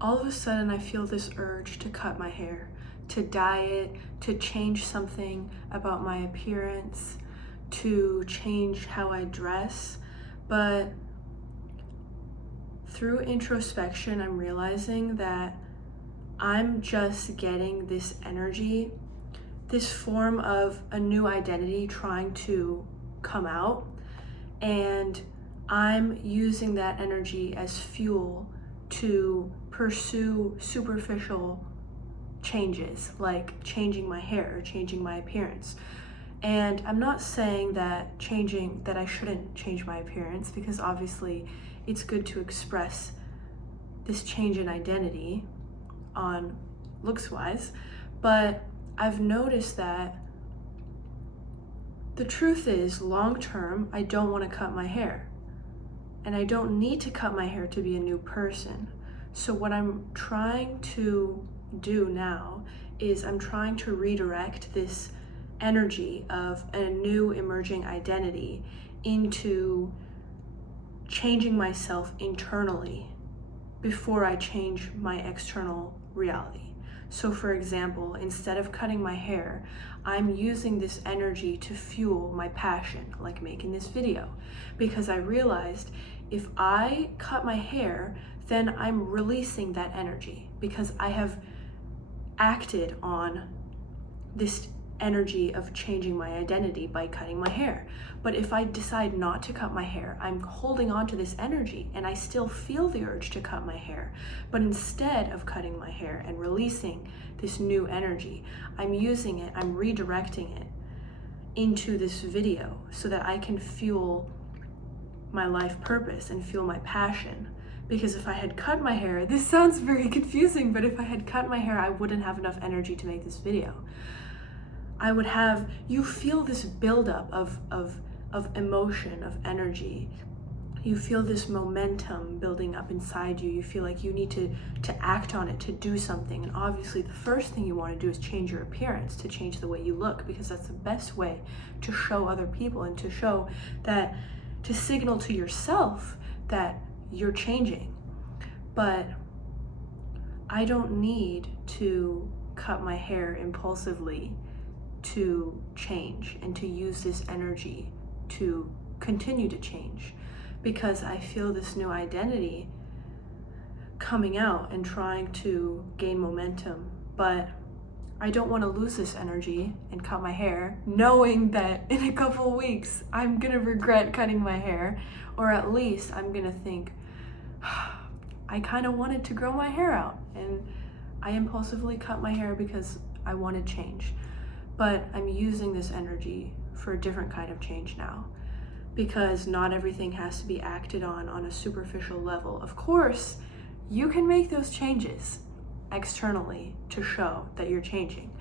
all of a sudden I feel this urge to cut my hair, to dye it, to change something about my appearance, to change how I dress. But through introspection, I'm realizing that I'm just getting this energy, this form of a new identity trying to come out, and I'm using that energy as fuel to pursue superficial changes, like changing my hair or changing my appearance. And I'm not saying that I shouldn't change my appearance, because obviously it's good to express this change in identity on looks wise, but I've noticed that the truth is, long term, I don't want to cut my hair, and I don't need to cut my hair to be a new person. So what I'm trying to do now is I'm trying to redirect this energy of a new emerging identity into changing myself internally before I change my external reality. So for example, instead of cutting my hair, I'm using this energy to fuel my passion, like making this video, because I realized if I cut my hair, then I'm releasing that energy, because I have acted on this energy of changing my identity by cutting my hair. But if I decide not to cut my hair, I'm holding on to this energy, and I still feel the urge to cut my hair. But instead of cutting my hair and releasing this new energy, I'm using it, I'm redirecting it into this video so that I can fuel my life purpose and fuel my passion. Because if I had cut my hair, this sounds very confusing, but if I had cut my hair, I wouldn't have enough energy to make this video. I would have, you feel this buildup of emotion, of energy. You feel this momentum building up inside you. You feel like you need to act on it, to do something. And obviously the first thing you want to do is change your appearance, to change the way you look, because that's the best way to show other people and to show that, to signal to yourself that you're changing. But I don't need to cut my hair impulsively to change and to use this energy to continue to change, because I feel this new identity coming out and trying to gain momentum. But I don't want to lose this energy and cut my hair knowing that in a couple weeks I'm gonna regret cutting my hair, or at least I'm gonna think, I kind of wanted to grow my hair out and I impulsively cut my hair because I wanted change. But I'm using this energy for a different kind of change now, because not everything has to be acted on a superficial level. Of course, you can make those changes externally to show that you're changing,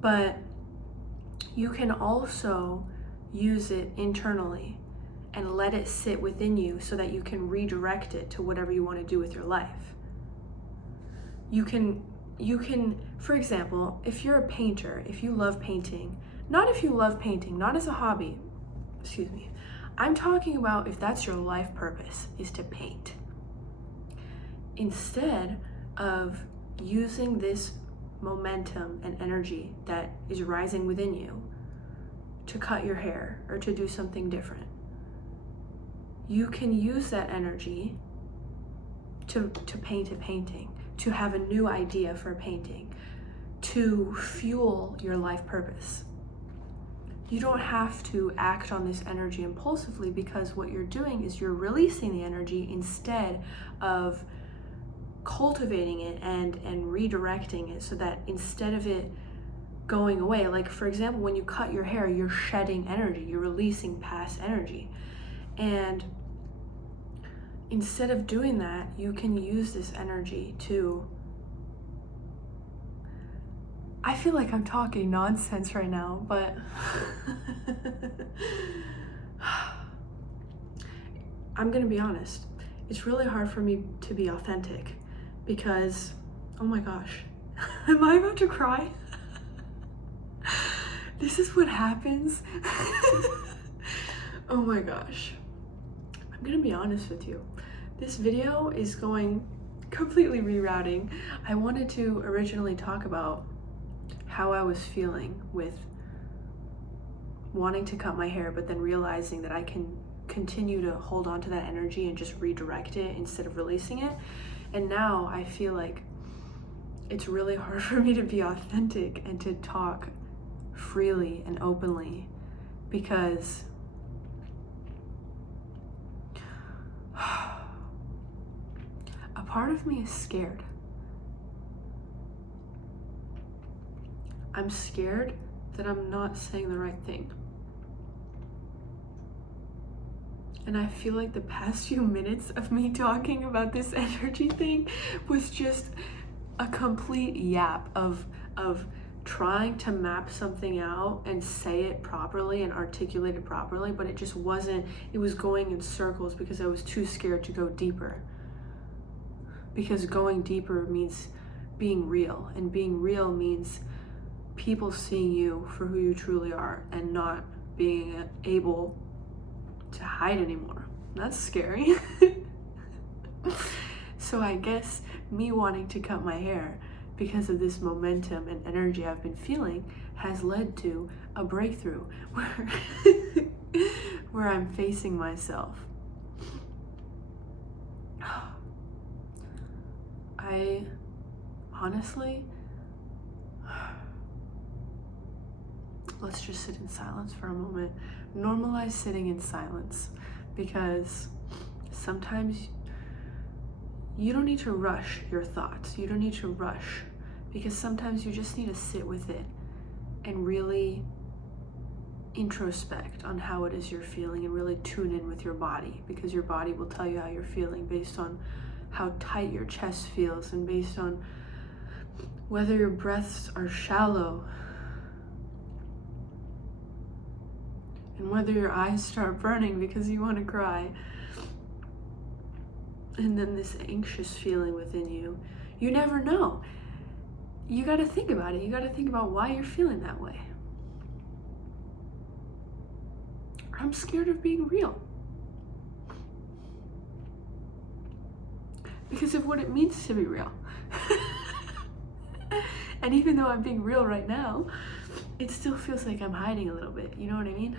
but you can also use it internally and let it sit within you so that you can redirect it to whatever you want to do with your life. You can, for example, if you're a painter, if you love painting, not as a hobby, I'm talking about if that's your life purpose, is to paint. Instead of using this momentum and energy that is rising within you to cut your hair or to do something different, you can use that energy to paint a painting, to have a new idea for a painting, to fuel your life purpose. You don't have to act on this energy impulsively, because what you're doing is you're releasing the energy instead of cultivating it and redirecting it, so that instead of it going away, like for example, when you cut your hair, you're shedding energy, you're releasing past energy. And instead of doing that, you can use this energy to, I feel like I'm talking nonsense right now, but I'm gonna be honest, it's really hard for me to be authentic, because, oh my gosh, am I about to cry? This is what happens. Oh my gosh. I'm gonna be honest with you. This video is going completely rerouting. I wanted to originally talk about how I was feeling with wanting to cut my hair, but then realizing that I can continue to hold on to that energy and just redirect it instead of releasing it. And now I feel like it's really hard for me to be authentic and to talk freely and openly, because a part of me is scared. I'm scared that I'm not saying the right thing. And I feel like the past few minutes of me talking about this energy thing was just a complete yap of trying to map something out and say it properly and articulate it properly, but it just wasn't. It was going in circles because I was too scared to go deeper. Because going deeper means being real, and being real means people seeing you for who you truly are and not being able to hide anymore. That's scary. So I guess me wanting to cut my hair because of this momentum and energy I've been feeling has led to a breakthrough where I'm facing myself. I honestly, let's just sit in silence for a moment. Normalize sitting in silence, because sometimes you don't need to rush your thoughts. You don't need to rush, because sometimes you just need to sit with it and really introspect on how it is you're feeling and really tune in with your body, because your body will tell you how you're feeling based on how tight your chest feels and based on whether your breaths are shallow and whether your eyes start burning because you want to cry. And then this anxious feeling within you. You never know. You got to think about it. You got to think about why you're feeling that way. I'm scared of being real. Because of what it means to be real. And even though I'm being real right now, it still feels like I'm hiding a little bit. You know what I mean?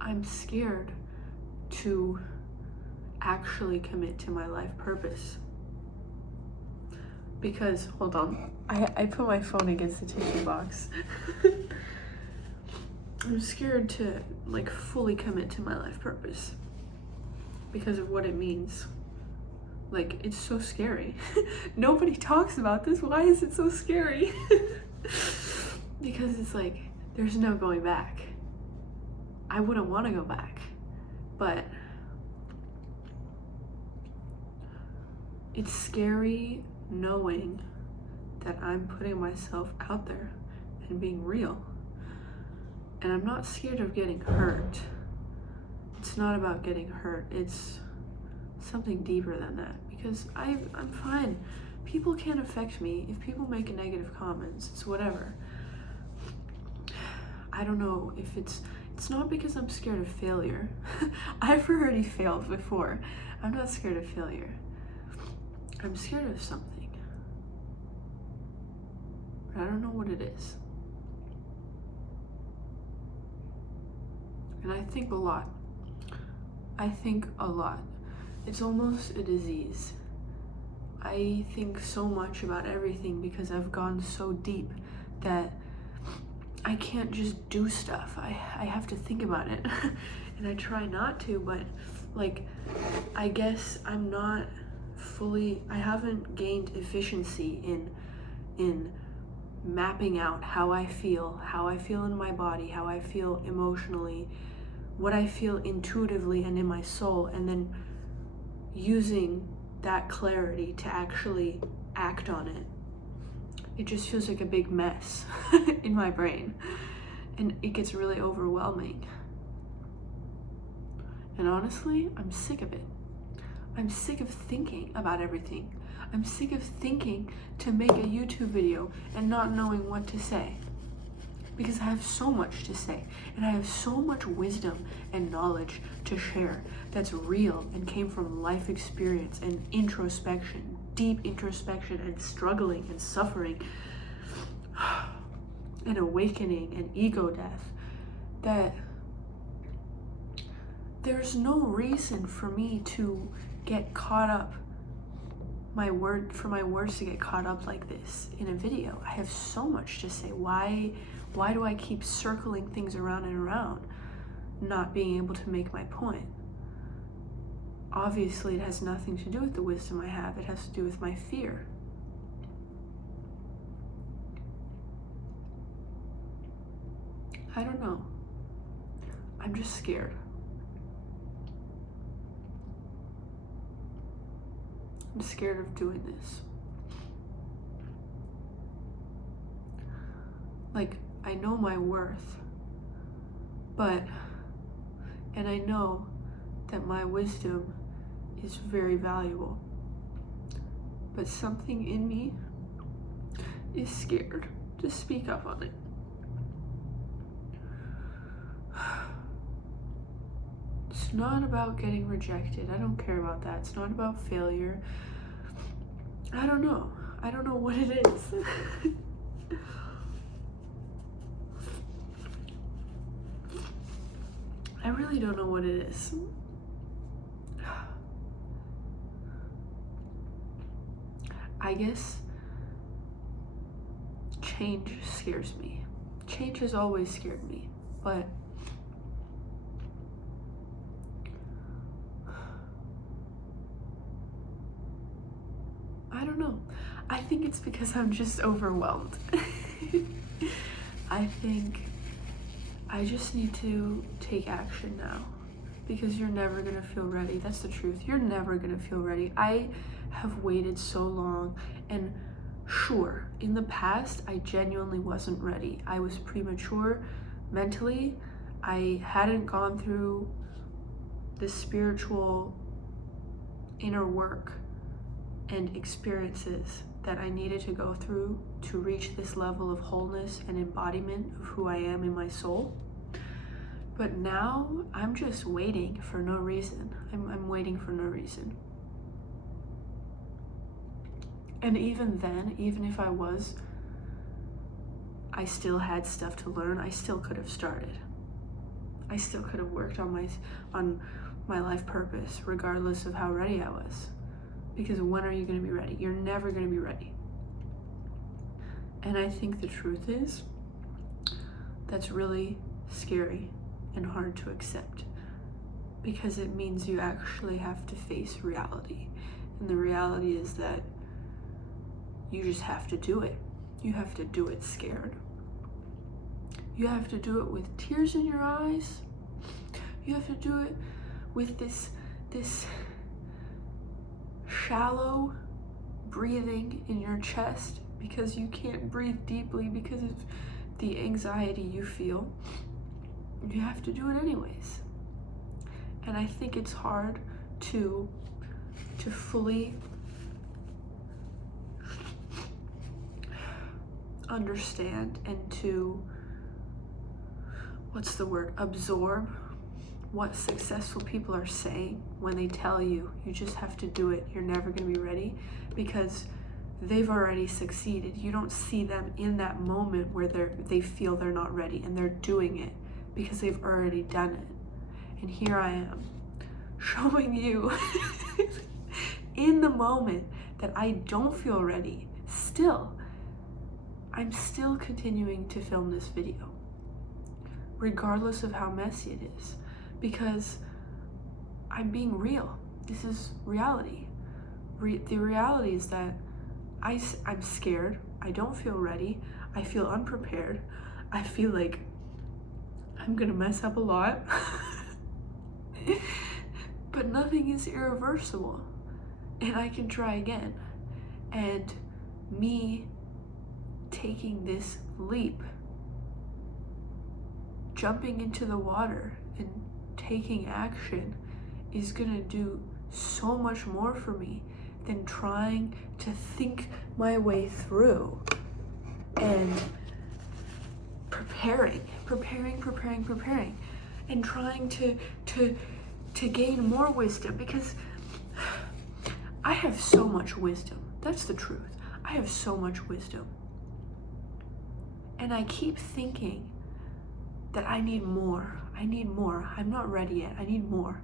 I'm scared to actually commit to my life purpose. Because, hold on, I put my phone against the tissue box. I'm scared to fully commit to my life purpose because of what it means. It's so scary. Nobody talks about this. Why is it so scary? Because it's there's no going back. I wouldn't want to go back, but it's scary knowing that I'm putting myself out there and being real. And I'm not scared of getting hurt. It's not about getting hurt. It's something deeper than that, because I'm fine. People can't affect me. If people make negative comments, it's whatever. I don't know if it's not because I'm scared of failure. I've already failed before. I'm not scared of failure. I'm scared of something. But I don't know what it is. And I think a lot. It's almost a disease. I think so much about everything because I've gone so deep that I can't just do stuff. I have to think about it. And I try not to, but I guess I'm not fully, I haven't gained efficiency in mapping out how I feel in my body, how I feel emotionally, what I feel intuitively and in my soul, and then using that clarity to actually act on it. It just feels like a big mess in my brain, and it gets really overwhelming. And honestly, I'm sick of it. I'm sick of thinking about everything. I'm sick of thinking to make a YouTube video and not knowing what to say. because I have so much to say, and I have so much wisdom and knowledge to share that's real and came from life experience and introspection, deep introspection, and struggling and suffering and awakening and ego death, that there's no reason for me to get caught up, my words to get caught up like this in a video. I have so much to say. Why do I keep circling things around and around, not being able to make my point? Obviously, it has nothing to do with the wisdom I have. It has to do with my fear. I don't know. I'm just scared. I'm scared of doing this. Like, I know my worth, and I know that my wisdom is very valuable, but something in me is scared to speak up on it. It's not about getting rejected. I don't care about that. It's not about failure. I don't know. I don't know what it is. I really don't know what it is. I guess change scares me. Change has always scared me, but I don't know. I think it's because I'm just overwhelmed. I think I just need to take action now, because you're never gonna feel ready. That's the truth. You're never gonna feel ready. I have waited so long, and sure, in the past, I genuinely wasn't ready. I was premature mentally. I hadn't gone through the spiritual inner work and experiences that I needed to go through to reach this level of wholeness and embodiment of who I am in my soul. But now I'm just waiting for no reason. I'm waiting for no reason. And even then, even if I still had stuff to learn, I still could have started. I still could have worked on my life purpose, regardless of how ready I was. Because when are you going to be ready? You're never going to be ready. And I think the truth is, that's really scary and hard to accept, because it means you actually have to face reality. And the reality is that you just have to do it. You have to do it scared. You have to do it with tears in your eyes. You have to do it with this shallow breathing in your chest, because you can't breathe deeply because of the anxiety you feel. You have to do it anyways. And I think it's hard to fully understand and to, absorb what successful people are saying when they tell you you just have to do it, you're never going to be ready, because they've already succeeded. You don't see them in that moment where they feel they're not ready, and they're doing it because they've already done it. And here I am showing you in the moment that I don't feel ready. I'm still continuing to film this video, regardless of how messy it is, because I'm being real. This is reality. The reality is that I'm scared. I don't feel ready. I feel unprepared. I feel like I'm gonna mess up a lot. But nothing is irreversible, and I can try again. And me taking this leap, jumping into the water and taking action, is gonna do so much more for me than trying to think my way through and prepare preparing, and trying to gain more wisdom, because I have so much wisdom. That's the truth. I have so much wisdom. And I keep thinking that I need more. I'm not ready yet. I need more.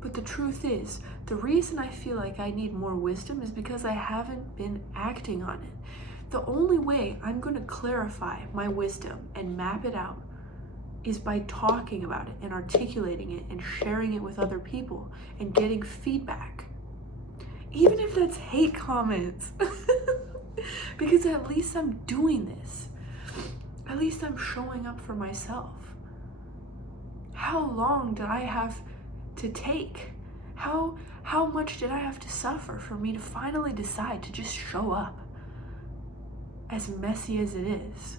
But the truth is, the reason I feel like I need more wisdom is because I haven't been acting on it. The only way I'm going to clarify my wisdom and map it out is by talking about it and articulating it and sharing it with other people and getting feedback. Even if that's hate comments. Because at least I'm doing this. At least I'm showing up for myself. How long did I have to take? How much did I have to suffer for me to finally decide to just show up? As messy as it is.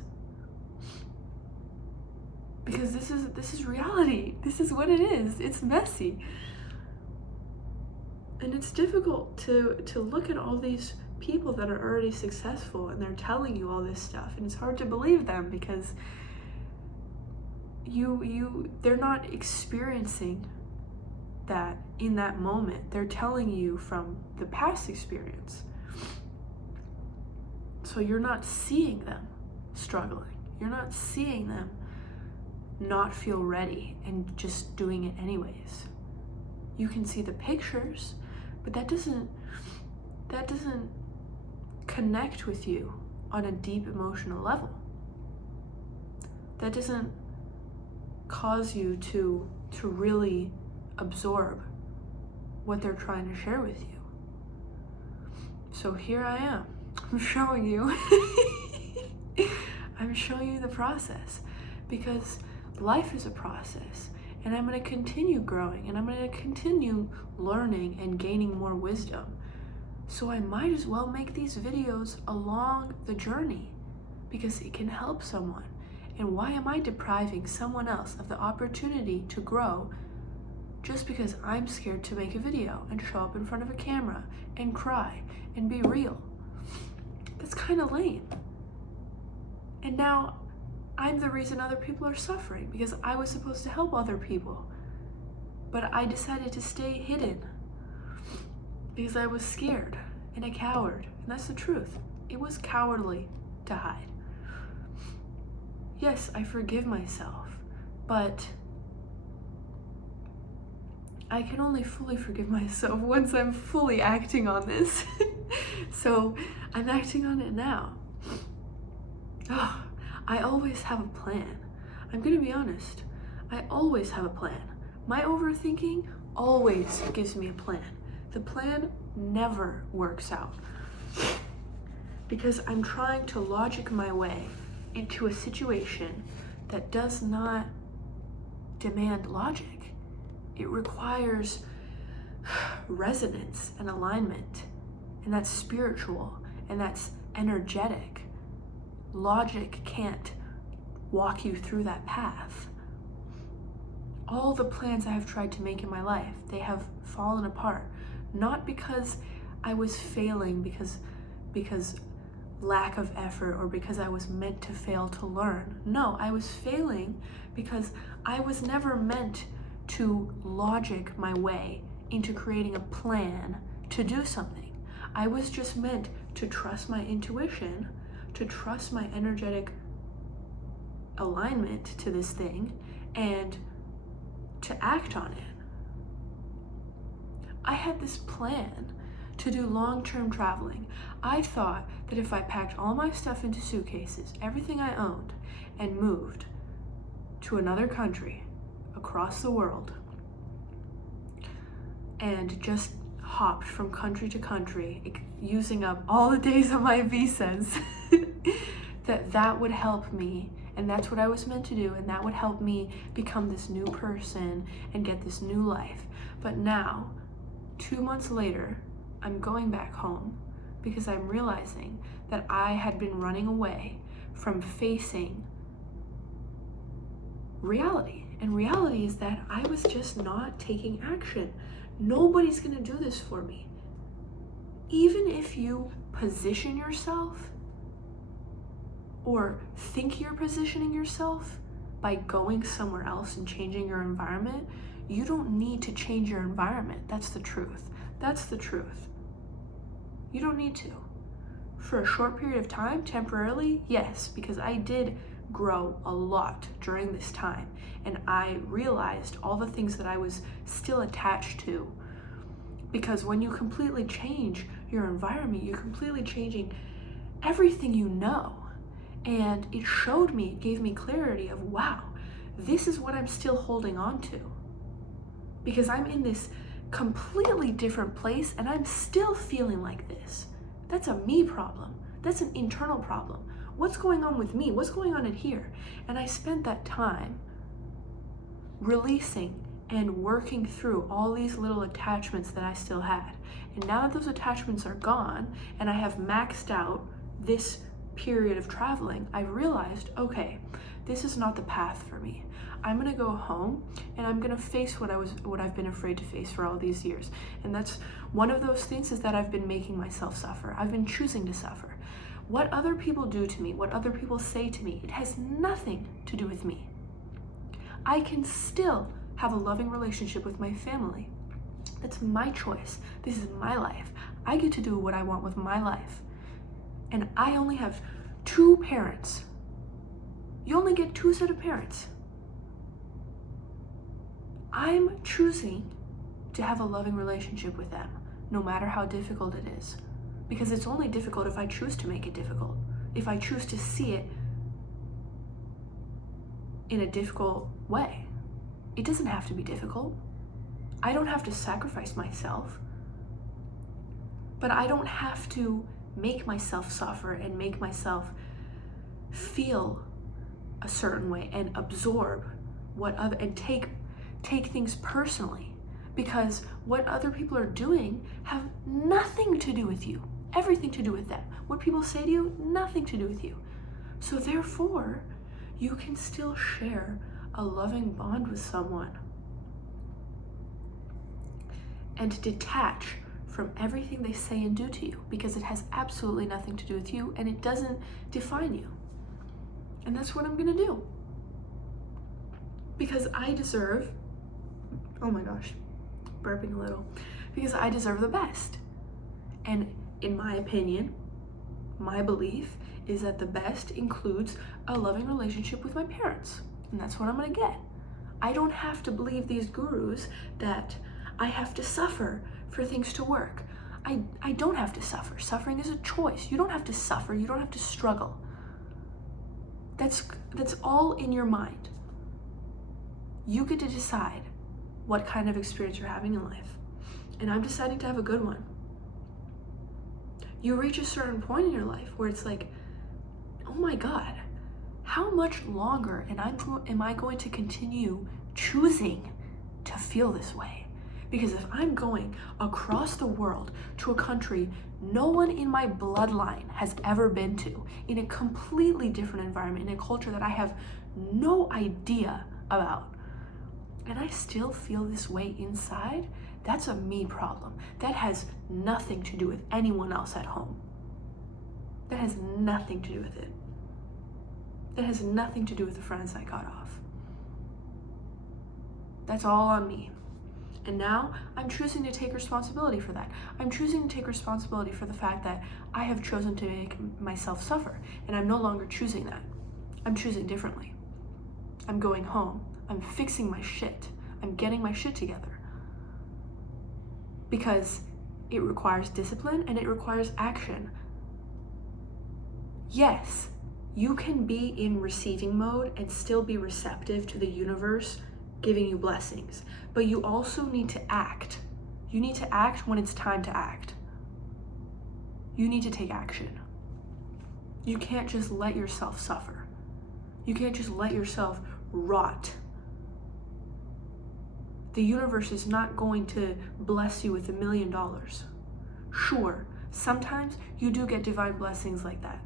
Because this is reality. This is what it is. It's messy. And it's difficult to look at all these people that are already successful and they're telling you all this stuff, and it's hard to believe them because they're not experiencing that in that moment. They're telling you from the past experience. So you're not seeing them struggling. You're not seeing them not feel ready and just doing it anyways. You can see the pictures, but that doesn't connect with you on a deep emotional level. That doesn't cause you to really absorb what they're trying to share with you. So here I am. I'm showing you. I'm showing you the process, because life is a process, and I'm going to continue growing, and I'm going to continue learning and gaining more wisdom. So I might as well make these videos along the journey, because it can help someone. And why am I depriving someone else of the opportunity to grow just because I'm scared to make a video and show up in front of a camera and cry and be real? That's kind of lame. And now I'm the reason other people are suffering, because I was supposed to help other people. But I decided to stay hidden because I was scared and a coward. And that's the truth. It was cowardly to hide. Yes, I forgive myself, but I can only fully forgive myself once I'm fully acting on this. So I'm acting on it now. Oh, I always have a plan. I'm gonna be honest. I always have a plan. My overthinking always gives me a plan. The plan never works out, because I'm trying to logic my way into a situation that does not demand logic. It requires resonance and alignment, and that's spiritual, and that's energetic. Logic can't walk you through that path. All the plans I have tried to make in my life, they have fallen apart. Not because I was failing because lack of effort, or because I was meant to fail to learn. No, I was failing because I was never meant to logic my way into creating a plan to do something. I was just meant to trust my intuition, to trust my energetic alignment to this thing, and to act on it. I had this plan to do long-term traveling. I thought that if I packed all my stuff into suitcases, everything I owned, and moved to another country across the world, and just hopped from country to country, using up all the days on my visas, that would help me. And that's what I was meant to do, and that would help me become this new person and get this new life. But now, 2 months later, I'm going back home because I'm realizing that I had been running away from facing reality. And reality is that I was just not taking action. Nobody's gonna do this for me. Even if you position yourself or think you're positioning yourself by going somewhere else and changing your environment, you don't need to change your environment. That's the truth. That's the truth. You don't need to. For a short period of time, temporarily, yes, because I did grow a lot during this time, and I realized all the things that I was still attached to. Because when you completely change your environment, you're completely changing everything you know. And it showed me, it gave me clarity of, wow, this is what I'm still holding on to. Because I'm in this completely different place and I'm still feeling like this. That's a me problem. That's an internal problem. What's going on with me? What's going on in here? And I spent that time releasing and working through all these little attachments that I still had. And now that those attachments are gone and I have maxed out this period of traveling, I realized, okay, this is not the path for me. I'm gonna go home and I'm gonna face what I've been afraid to face for all these years. And that's one of those things, is that I've been making myself suffer. I've been choosing to suffer. What other people do to me, what other people say to me, it has nothing to do with me. I can still have a loving relationship with my family. That's my choice. This is my life. I get to do what I want with my life. And I only have 2 parents. You only get 2 set of parents. I'm choosing to have a loving relationship with them, no matter how difficult it is. Because it's only difficult if I choose to make it difficult. If I choose to see it in a difficult way. It doesn't have to be difficult. I don't have to sacrifice myself. But I don't have to make myself suffer and make myself feel a certain way and absorb and take things personally, because what other people are doing have nothing to do with you, everything to do with them. What people say to you, nothing to do with you. So therefore, you can still share a loving bond with someone and detach from everything they say and do to you, because it has absolutely nothing to do with you and it doesn't define you. And that's what I'm gonna do. Because I deserve, oh my gosh, burping a little, because I deserve the best. And in my opinion, my belief is that the best includes a loving relationship with my parents. And that's what I'm gonna get. I don't have to believe these gurus that I have to suffer for things to work. I don't have to suffer. Suffering is a choice. You don't have to suffer. You don't have to struggle. That's all in your mind. You get to decide what kind of experience you're having in life. And I'm deciding to have a good one. You reach a certain point in your life where it's like, oh my God, how much longer am I going to continue choosing to feel this way? Because if I'm going across the world to a country no one in my bloodline has ever been to, in a completely different environment, in a culture that I have no idea about, and I still feel this way inside, that's a me problem. That has nothing to do with anyone else at home. That has nothing to do with it. That has nothing to do with the friends I got off. That's all on me. And now I'm choosing to take responsibility for that. I'm choosing to take responsibility for the fact that I have chosen to make myself suffer, and I'm no longer choosing that. I'm choosing differently. I'm going home. I'm fixing my shit. I'm getting my shit together. Because it requires discipline and it requires action. Yes, you can be in receiving mode and still be receptive to the universe giving you blessings, but you also need to act. You need to act when it's time to act. You need to take action. You can't just let yourself suffer. You can't just let yourself rot. The universe is not going to bless you with $1 million. Sure, sometimes you do get divine blessings like that.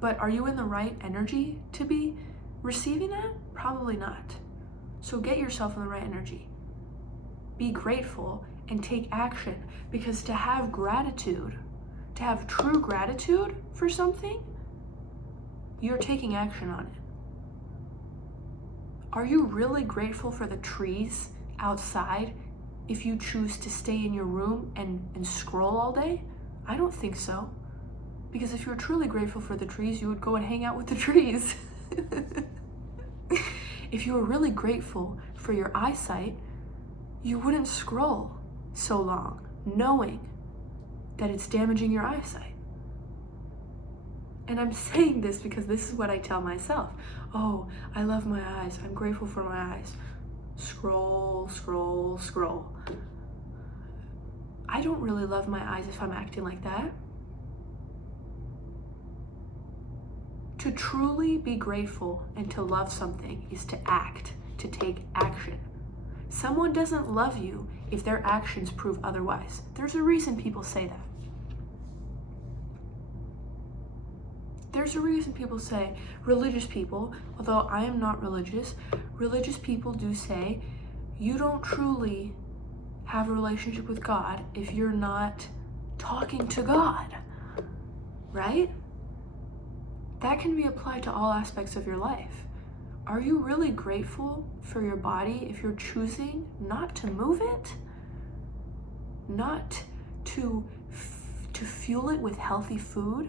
But are you in the right energy to be receiving that? Probably not. So get yourself in the right energy. Be grateful and take action, because to have gratitude, to have true gratitude for something, you're taking action on it. Are you really grateful for the trees outside if you choose to stay in your room and scroll all day? I don't think so. Because if you were truly grateful for the trees, you would go and hang out with the trees. If you were really grateful for your eyesight, you wouldn't scroll so long, knowing that it's damaging your eyesight. And I'm saying this because this is what I tell myself. Oh, I love my eyes. I'm grateful for my eyes. Scroll, scroll, scroll. I don't really love my eyes if I'm acting like that. To truly be grateful and to love something is to act, to take action. Someone doesn't love you if their actions prove otherwise. There's a reason people say that. There's a reason people say, religious people, although I am not religious people do say, you don't truly have a relationship with God if you're not talking to God, right? That can be applied to all aspects of your life. Are you really grateful for your body if you're choosing not to move it? Not to fuel it with healthy food?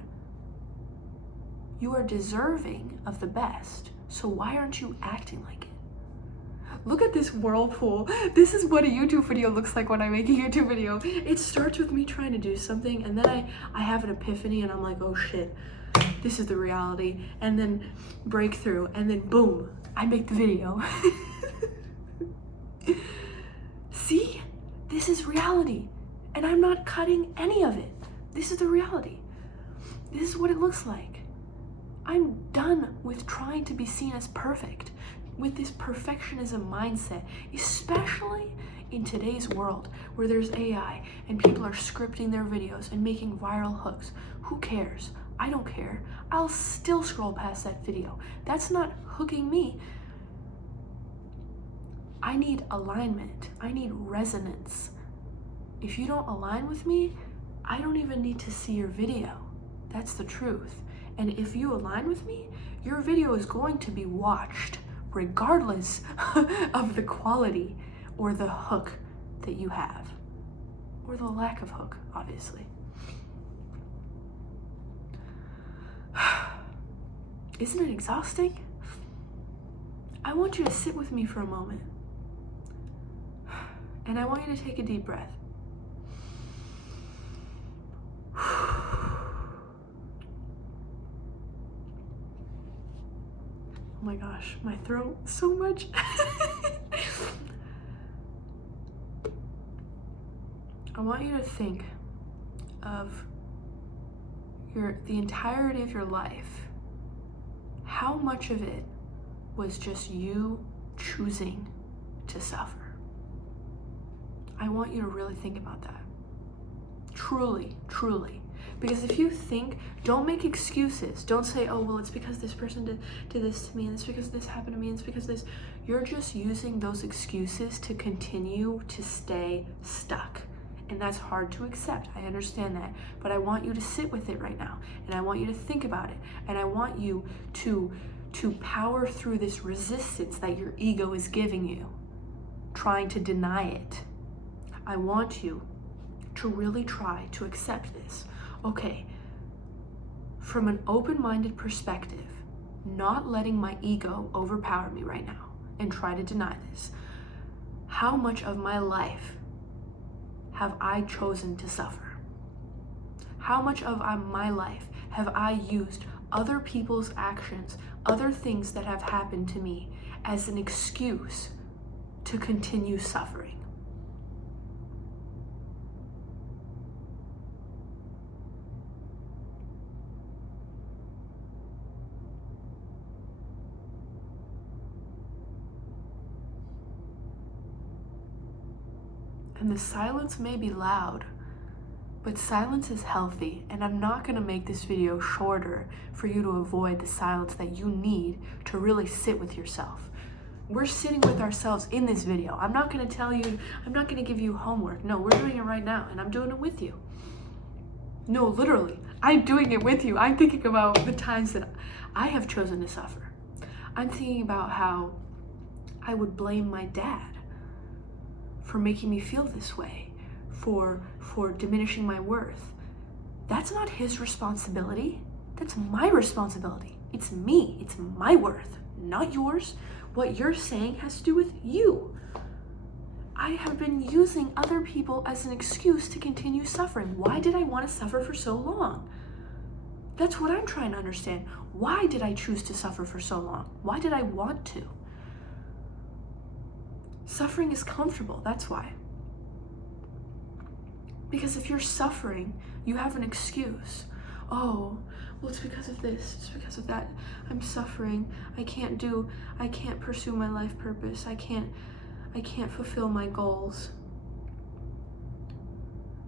You are deserving of the best, so why aren't you acting like it? Look at this whirlpool. This is what a YouTube video looks like when I make a YouTube video. It starts with me trying to do something, and then I have an epiphany, and I'm like, oh shit, this is the reality, and then breakthrough, and then boom, I make the video. See? This is reality, and I'm not cutting any of it. This is the reality. This is what it looks like. I'm done with trying to be seen as perfect, with this perfectionism mindset, especially in today's world where there's AI and people are scripting their videos and making viral hooks. Who cares? I don't care. I'll still scroll past that video. That's not hooking me. I need alignment. I need resonance. If you don't align with me, I don't even need to see your video. That's the truth. And if you align with me, your video is going to be watched regardless of the quality or the hook that you have, or the lack of hook, obviously. Isn't it exhausting? I want you to sit with me for a moment. And I want you to take a deep breath. Oh my gosh, my throat, so much. I want you to think of the entirety of your life. How much of it was just you choosing to suffer? I want you to really think about that. Truly, truly. Because if you think, don't make excuses. Don't say, oh, well, it's because this person did this to me, and it's because this happened to me, and it's because this. You're just using those excuses to continue to stay stuck. And that's hard to accept. I understand that. But I want you to sit with it right now. And I want you to think about it. And I want you to power through this resistance that your ego is giving you, trying to deny it. I want you to really try to accept this. Okay, from an open-minded perspective, not letting my ego overpower me right now and try to deny this, how much of my life have I chosen to suffer? How much of my life have I used other people's actions, other things that have happened to me as an excuse to continue suffering? And the silence may be loud, but silence is healthy, and I'm not gonna make this video shorter for you to avoid the silence that you need to really sit with yourself. We're sitting with ourselves in this video. I'm not gonna give you homework. No, we're doing it right now, and I'm doing it with you. No, literally, I'm doing it with you. I'm thinking about the times that I have chosen to suffer. I'm thinking about how I would blame my dad for making me feel this way, for diminishing my worth. That's not his responsibility. That's my responsibility. It's me. It's my worth, not yours. What you're saying has to do with you. I have been using other people as an excuse to continue suffering. Why did I want to suffer for so long? That's what I'm trying to understand. Why did I choose to suffer for so long? Why did I want to? Suffering is comfortable, that's why. Because if you're suffering, you have an excuse. Oh, well, it's because of this, it's because of that. I'm suffering. I can't pursue my life purpose. I can't fulfill my goals.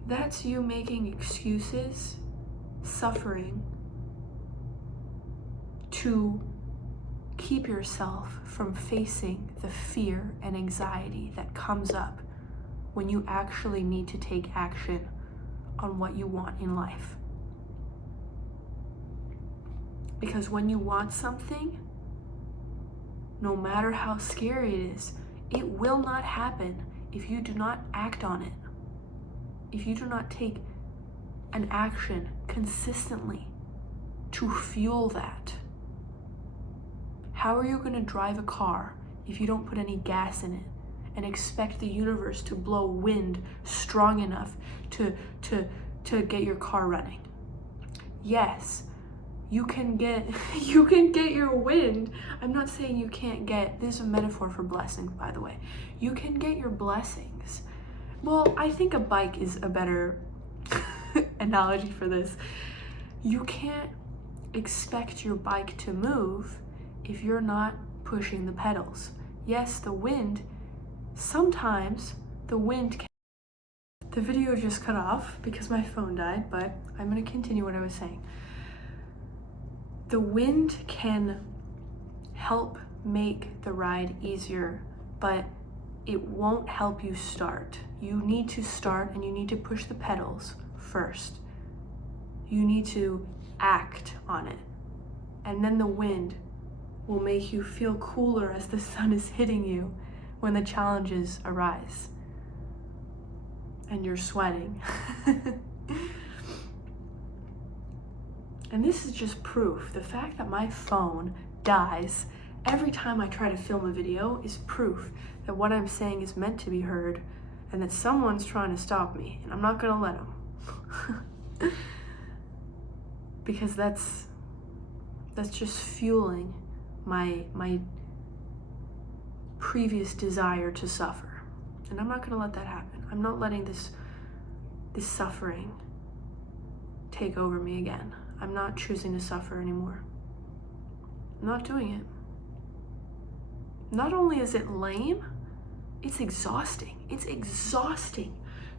That's you making excuses, suffering, to keep yourself from facing the fear and anxiety that comes up when you actually need to take action on what you want in life. Because when you want something, no matter how scary it is, it will not happen if you do not act on it. If you do not take an action consistently to fuel that. How are you going to drive a car if you don't put any gas in it and expect the universe to blow wind strong enough to get your car running? Yes, you can get your wind. I'm not saying you can't get, this is a metaphor for blessings, by the way. You can get your blessings. Well, I think a bike is a better analogy for this. You can't expect your bike to move if you're not pushing the pedals. Yes, sometimes the wind can. The video just cut off because my phone died, but I'm going to continue what I was saying. The wind can help make the ride easier, but it won't help you start. You need to start and you need to push the pedals first. You need to act on it. And then the wind will make you feel cooler as the sun is hitting you when the challenges arise. And you're sweating. And this is just proof. The fact that my phone dies every time I try to film a video is proof that what I'm saying is meant to be heard and that someone's trying to stop me, and I'm not gonna let them. Because that's just fueling my previous desire to suffer. And I'm not gonna let that happen. I'm not letting this suffering take over me again. I'm not choosing to suffer anymore. I'm not doing it. Not only is it lame, it's exhausting. It's exhausting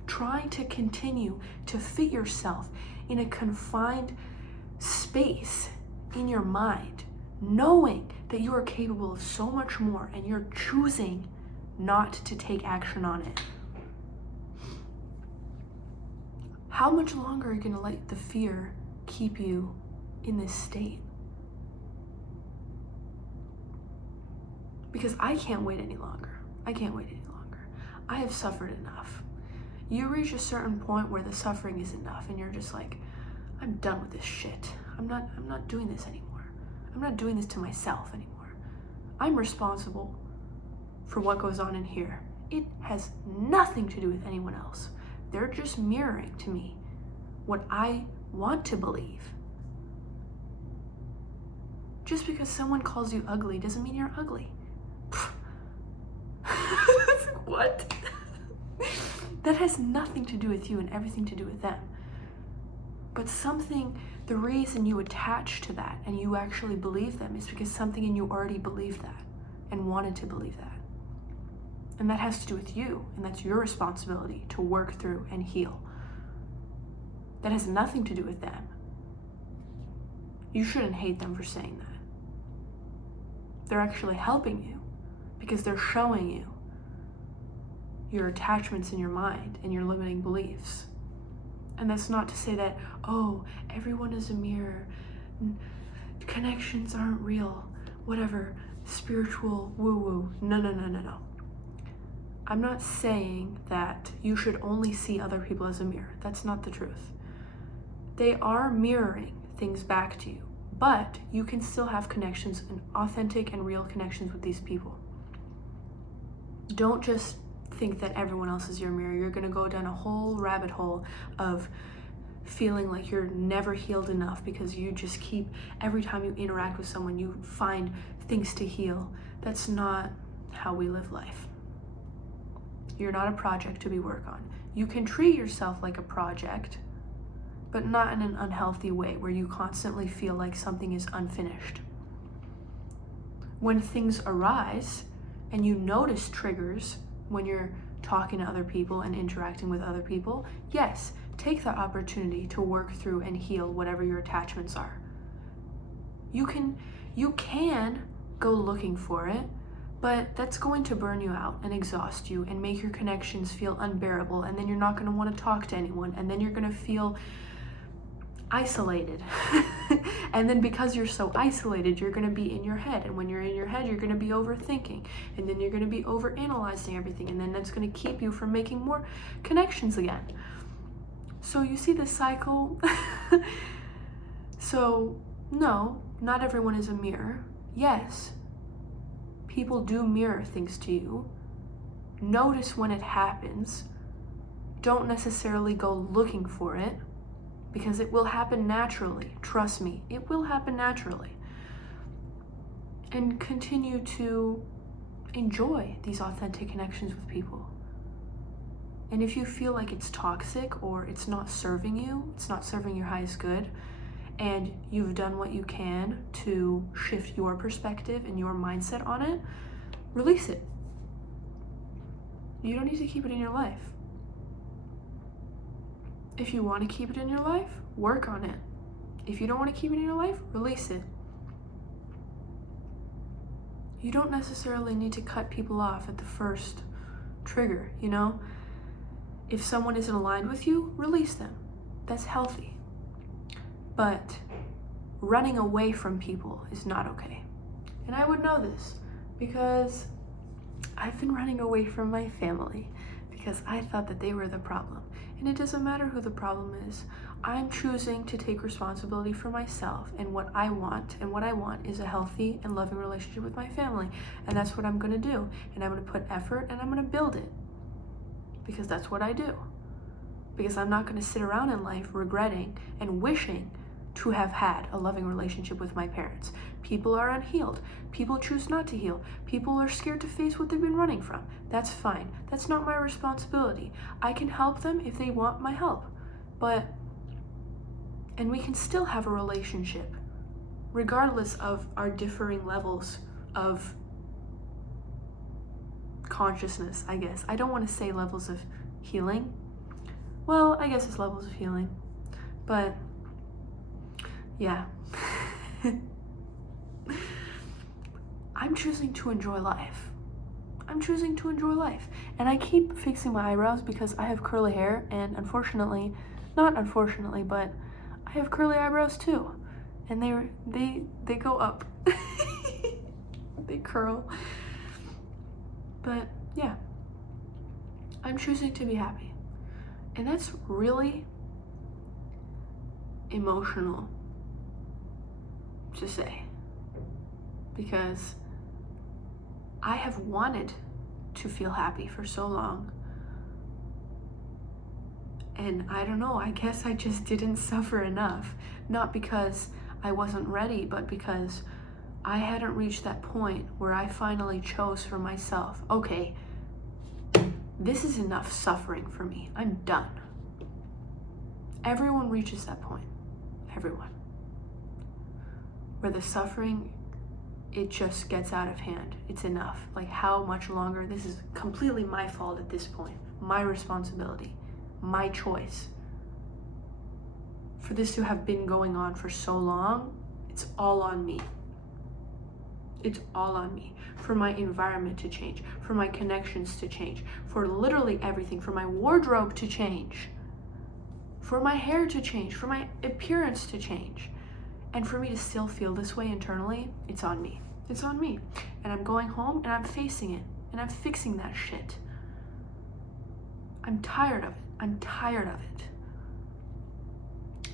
trying to continue to fit yourself in a confined space in your mind, knowing that you are capable of so much more and you're choosing not to take action on it. How much longer are you going to let the fear keep you in this state? Because I can't wait any longer. I can't wait any longer. I have suffered enough. You reach a certain point where the suffering is enough and you're just like, I'm done with this shit. I'm not doing this anymore. I'm not doing this to myself anymore. I'm responsible for what goes on in here. It has nothing to do with anyone else. They're just mirroring to me what I want to believe. Just because someone calls you ugly doesn't mean you're ugly. What? That has nothing to do with you and everything to do with them. But the reason you attach to that and you actually believe them is because something in you already believed that and wanted to believe that. And that has to do with you, and that's your responsibility to work through and heal. That has nothing to do with them. You shouldn't hate them for saying that. They're actually helping you because they're showing you your attachments in your mind and your limiting beliefs. And that's not to say that, oh, everyone is a mirror, connections aren't real, whatever, spiritual woo-woo. No. I'm not saying that you should only see other people as a mirror. That's not the truth. They are mirroring things back to you, but you can still have connections and authentic and real connections with these people. Don't just think that everyone else is your mirror. You're gonna go down a whole rabbit hole of feeling like you're never healed enough because you just keep, every time you interact with someone, you find things to heal. That's not how we live life. You're not a project to be worked on. You can treat yourself like a project, but not in an unhealthy way where you constantly feel like something is unfinished. When things arise and you notice triggers when you're talking to other people and interacting with other people, yes, take the opportunity to work through and heal whatever your attachments are. You can go looking for it, but that's going to burn you out and exhaust you and make your connections feel unbearable, and then you're not going to want to talk to anyone, and then you're going to feel isolated. And then because you're so isolated, you're going to be in your head, and when you're in your head, you're going to be overthinking, and then you're going to be overanalyzing everything, and then that's going to keep you from making more connections again. So you see the cycle? So no, not everyone is a mirror. Yes, people do mirror things to you. Notice when it happens. Don't necessarily go looking for it, because it will happen naturally. Trust me, it will happen naturally. And continue to enjoy these authentic connections with people. And if you feel like it's toxic or it's not serving you, it's not serving your highest good, and you've done what you can to shift your perspective and your mindset on it, release it. You don't need to keep it in your life. If you want to keep it in your life, work on it. If you don't want to keep it in your life, release it. You don't necessarily need to cut people off at the first trigger, you know? If someone isn't aligned with you, release them. That's healthy. But running away from people is not okay. And I would know this because I've been running away from my family because I thought that they were the problem. And it doesn't matter who the problem is. I'm choosing to take responsibility for myself and what I want. And what I want is a healthy and loving relationship with my family. And that's what I'm gonna do. And I'm gonna put effort and I'm gonna build it. Because that's what I do. Because I'm not gonna sit around in life regretting and wishing to have had a loving relationship with my parents. People are unhealed. People choose not to heal. People are scared to face what they've been running from. That's fine. That's not my responsibility. I can help them if they want my help. And we can still have a relationship, regardless of our differing levels of consciousness, I guess. I don't want to say levels of healing. Well, I guess it's levels of healing. But yeah. I'm choosing to enjoy life. I'm choosing to enjoy life. And I keep fixing my eyebrows because I have curly hair, and not unfortunately, but I have curly eyebrows too. And they go up. They curl. But yeah. I'm choosing to be happy. And that's really emotional to say, because I have wanted to feel happy for so long, and I don't know, I guess I just didn't suffer enough, not because I wasn't ready, but because I hadn't reached that point where I finally chose for myself, okay, this is enough suffering for me, I'm done. Everyone reaches that point, everyone, where the suffering, it just gets out of hand. It's enough. Like, how much longer? This is completely my fault at this point. My responsibility. My choice. For this to have been going on for so long, it's all on me. It's all on me. For my environment to change. For my connections to change. For literally everything. For my wardrobe to change. for my hair to change, for my appearance to change. And for me to still feel this way internally, it's on me. It's on me. And I'm going home and I'm facing it and I'm fixing that shit. I'm tired of it. I'm tired of it.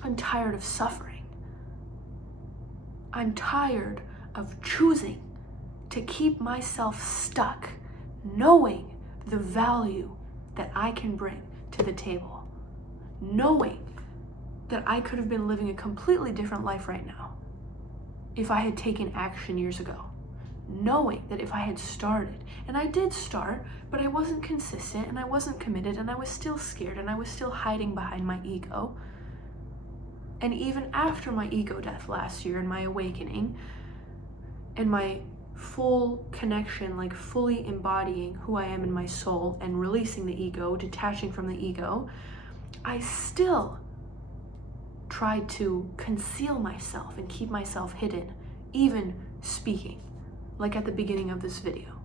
I'm tired of suffering. I'm tired of choosing to keep myself stuck, knowing the value that I can bring to the table, knowing that I could have been living a completely different life right now if I had taken action years ago, knowing that if I had started, and I did start, but I wasn't consistent and I wasn't committed and I was still scared and I was still hiding behind my ego. And even after my ego death last year and my awakening and my full connection, like fully embodying who I am in my soul and releasing the ego, detaching from the ego, I still tried to conceal myself and keep myself hidden, even speaking, like at the beginning of this video.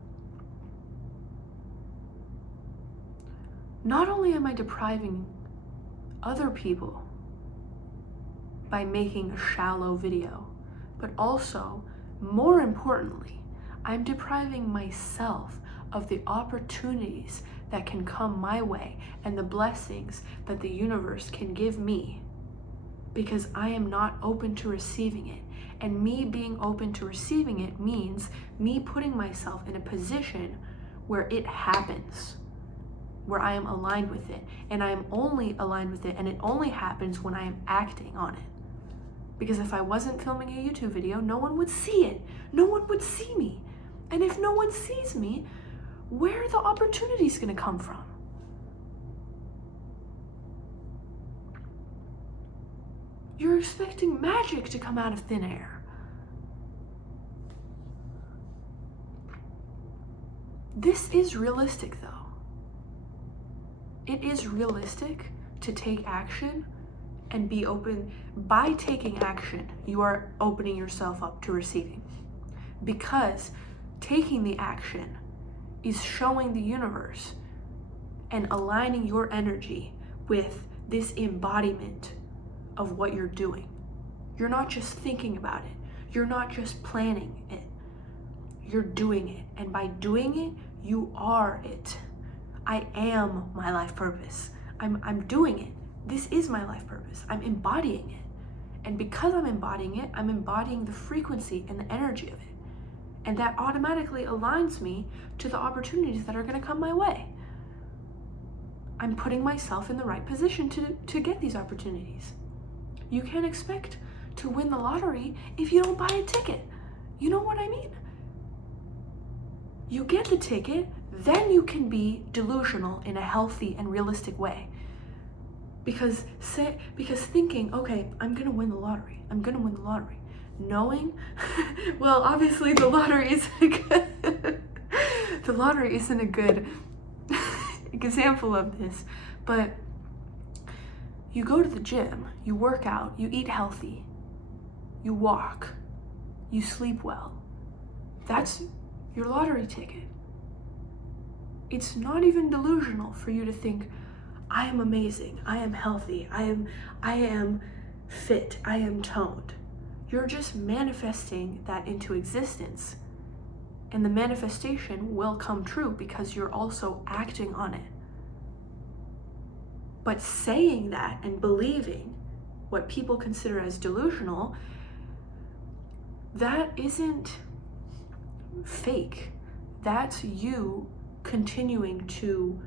Not only am I depriving other people by making a shallow video, but also, more importantly, I'm depriving myself of the opportunities that can come my way and the blessings that the universe can give me, because I am not open to receiving it. And me being open to receiving it means me putting myself in a position where it happens, where I am aligned with it. And I am only aligned with it, and it only happens when I am acting on it. Because if I wasn't filming a YouTube video, no one would see it. No one would see me. And if no one sees me, where are the opportunities gonna come from? You're expecting magic to come out of thin air. This is realistic though. It is realistic to take action and be open. By taking action, you are opening yourself up to receiving. Because taking the action is showing the universe and aligning your energy with this embodiment of what you're doing. You're not just thinking about it. You're not just planning it. You're doing it. And by doing it, you are it. I am my life purpose. I'm doing it. This is my life purpose. I'm embodying it. And because I'm embodying it, I'm embodying the frequency and the energy of it. And that automatically aligns me to the opportunities that are going to come my way. I'm putting myself in the right position to get these opportunities. You can't expect to win the lottery if you don't buy a ticket. You know what I mean? You get the ticket, then you can be delusional in a healthy and realistic way. Because thinking, okay, I'm gonna win the lottery. I'm gonna win the lottery. Knowing, well, obviously the lottery isn't a good example of this, but you go to the gym, you work out, you eat healthy, you walk, you sleep well. That's your lottery ticket. It's not even delusional for you to think, I am amazing, I am healthy, I am fit, I am toned. You're just manifesting that into existence. And the manifestation will come true because you're also acting on it. But saying that and believing what people consider as delusional, that isn't fake. That's you continuing to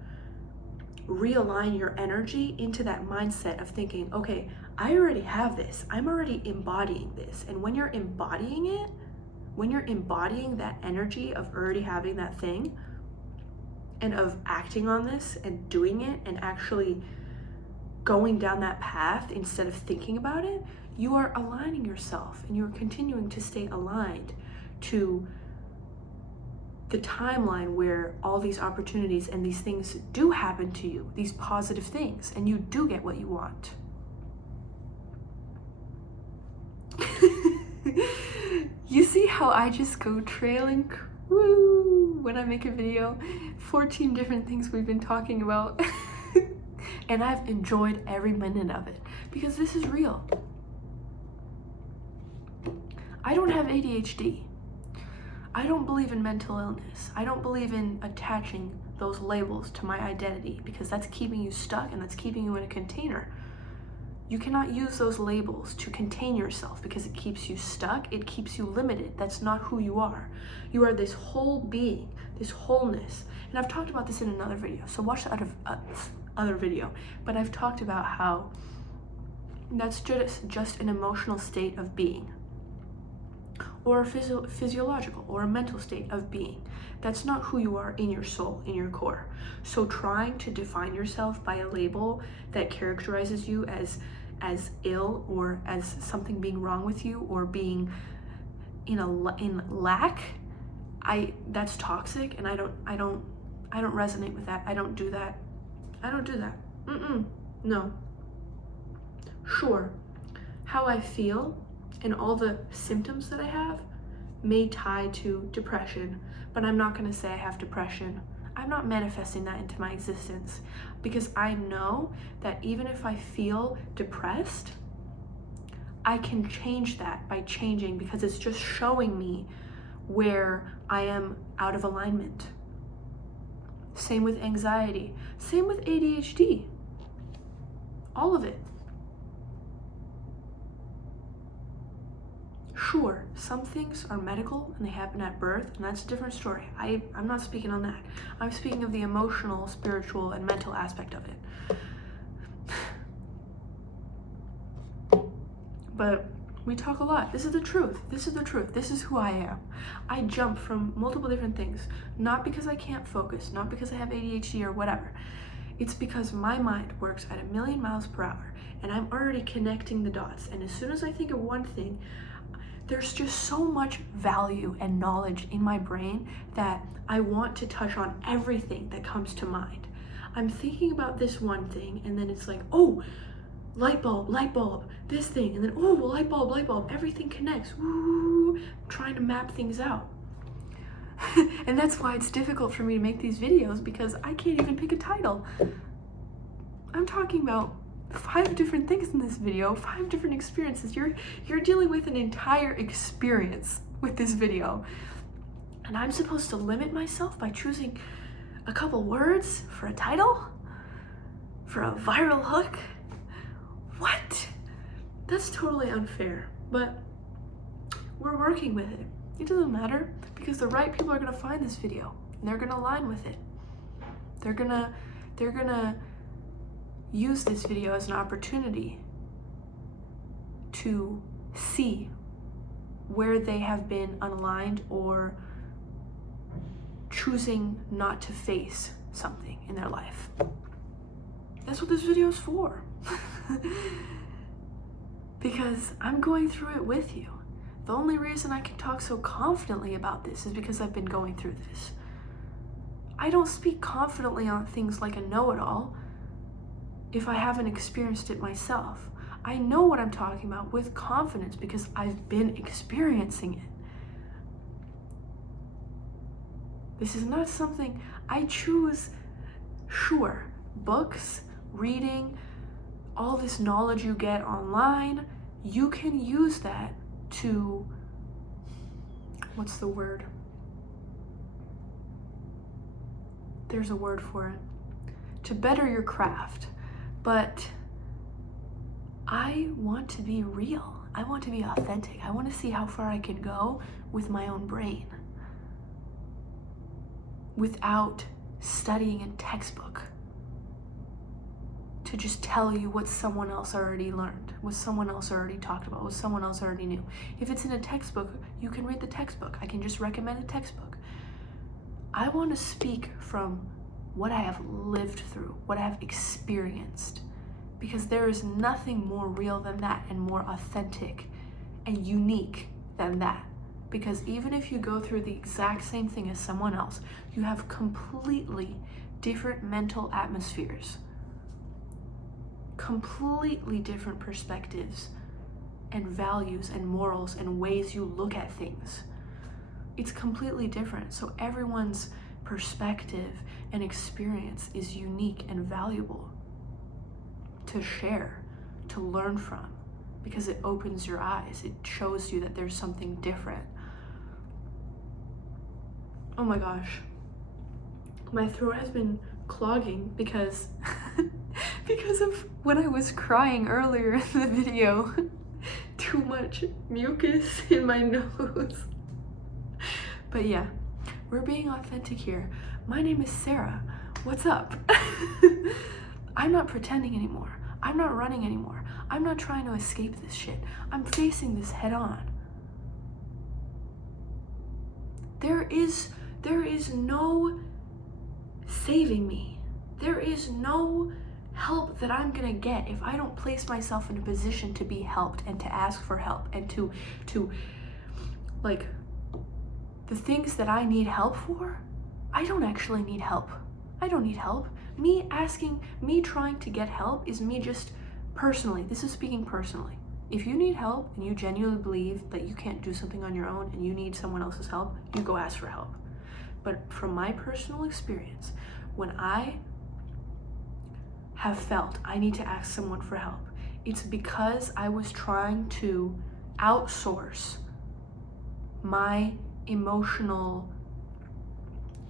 realign your energy into that mindset of thinking, okay, I already have this. I'm already embodying this. And when you're embodying it, when you're embodying that energy of already having that thing and of acting on this and doing it and actually going down that path instead of thinking about it, you are aligning yourself and you're continuing to stay aligned to the timeline where all these opportunities and these things do happen to you, these positive things, and you do get what you want. You see how I just go trailing when I make a video? 14 different things we've been talking about. And I've enjoyed every minute of it because this is real. I don't have ADHD. I don't believe in mental illness. I don't believe in attaching those labels to my identity because that's keeping you stuck and that's keeping you in a container. You cannot use those labels to contain yourself because it keeps you stuck, it keeps you limited. That's not who you are. You are this whole being, this wholeness. And I've talked about this in another video, so watch the other video. But I've talked about how that's just an emotional state of being, or a physiological or a mental state of being. That's not who you are in your soul, in your core. So trying to define yourself by a label that characterizes you as ill or as something being wrong with you or being in lack, that's toxic, and I don't resonate with that. I don't do that. No. Sure, how I feel and all the symptoms that I have may tie to depression, but I'm not gonna say I have depression. I'm not manifesting that into my existence because I know that even if I feel depressed, I can change that by changing, because it's just showing me where I am out of alignment. Same with anxiety, same with ADHD, all of it. Sure, some things are medical and they happen at birth, and that's a different story. I'm not speaking on that. I'm speaking of the emotional, spiritual, and mental aspect of it. But we talk a lot. This is the truth. This is the truth. This is who I am. I jump from multiple different things, not because I can't focus, not because I have ADHD or whatever. It's because my mind works at 1,000,000 miles per hour, and I'm already connecting the dots. And as soon as I think of one thing, there's just so much value and knowledge in my brain that I want to touch on everything that comes to mind. I'm thinking about this one thing, and then it's like, oh, light bulb, this thing, and then, oh, light bulb, everything connects. Woo, trying to map things out. And that's why it's difficult for me to make these videos, because I can't even pick a title. I'm talking about 5 different things in this video, 5 different experiences. You're dealing with an entire experience with this video. And I'm supposed to limit myself by choosing a couple words for a title? For a viral hook? What? That's totally unfair, but we're working with it. It doesn't matter, because the right people are gonna find this video and they're gonna align with it. They're gonna use this video as an opportunity to see where they have been unaligned or choosing not to face something in their life. That's what this video is for. Because I'm going through it with you. The only reason I can talk so confidently about this is because I've been going through this. I don't speak confidently on things like a know-it-all if I haven't experienced it myself. I know what I'm talking about with confidence because I've been experiencing it. This is not something I choose. Sure, books, reading, all this knowledge you get online, you can use that to, what's the word? There's a word for it. To better your craft. But I want to be real. I want to be authentic. I want to see how far I can go with my own brain without studying a textbook to just tell you what someone else already learned, what someone else already talked about, what someone else already knew. If it's in a textbook, you can read the textbook. I can just recommend a textbook. I want to speak from what I have lived through, what I have experienced, because there is nothing more real than that and more authentic and unique than that. Because even if you go through the exact same thing as someone else, you have completely different mental atmospheres, completely different perspectives and values and morals and ways you look at things. It's completely different. So everyone's perspective and experience is unique and valuable. to share, to learn from, because it opens your eyes. It shows you that there's something different. Oh my gosh. My throat has been clogging because because of when I was crying earlier in the video. Too much mucus in my nose. But yeah, we're being authentic here. My name is Sarah. What's up? I'm not pretending anymore. I'm not running anymore. I'm not trying to escape this shit. I'm facing this head on. There is no saving me. There is no help that I'm gonna get if I don't place myself in a position to be helped and to ask for help and to like, the things that I need help for, I don't actually need help. I don't need help. Me trying to get help is me just personally, this is speaking personally. If you need help and you genuinely believe that you can't do something on your own and you need someone else's help, you go ask for help. But from my personal experience, when I have felt I need to ask someone for help, it's because I was trying to outsource my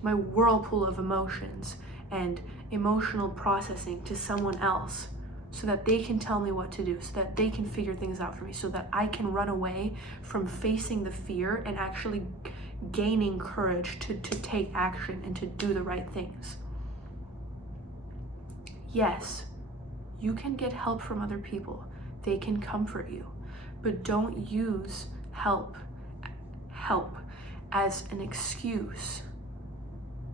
whirlpool of emotions and emotional processing to someone else, so that they can tell me what to do, so that they can figure things out for me, so that I can run away from facing the fear and actually gaining courage to take action and to do the right things. Yes, you can get help from other people. They can comfort you, but don't use help as an excuse,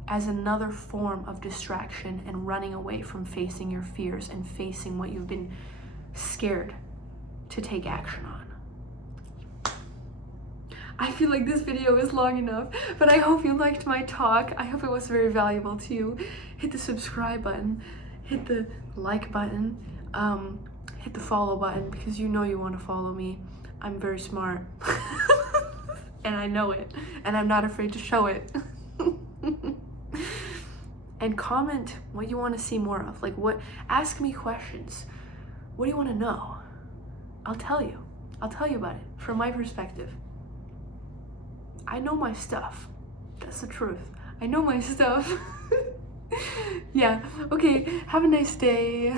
as another form of distraction and running away from facing your fears and facing what you've been scared to take action on. I feel like this video is long enough, but I hope you liked my talk. I hope it was very valuable to you. Hit the subscribe button, hit the like button, hit the follow button, because you know you want to follow me. I'm very smart. And I know it, and I'm not afraid to show it. And comment what you want to see more of. Like, ask me questions. What do you want to know? I'll tell you about it from my perspective. I know my stuff. That's the truth. I know my stuff. Yeah, okay, have a nice day.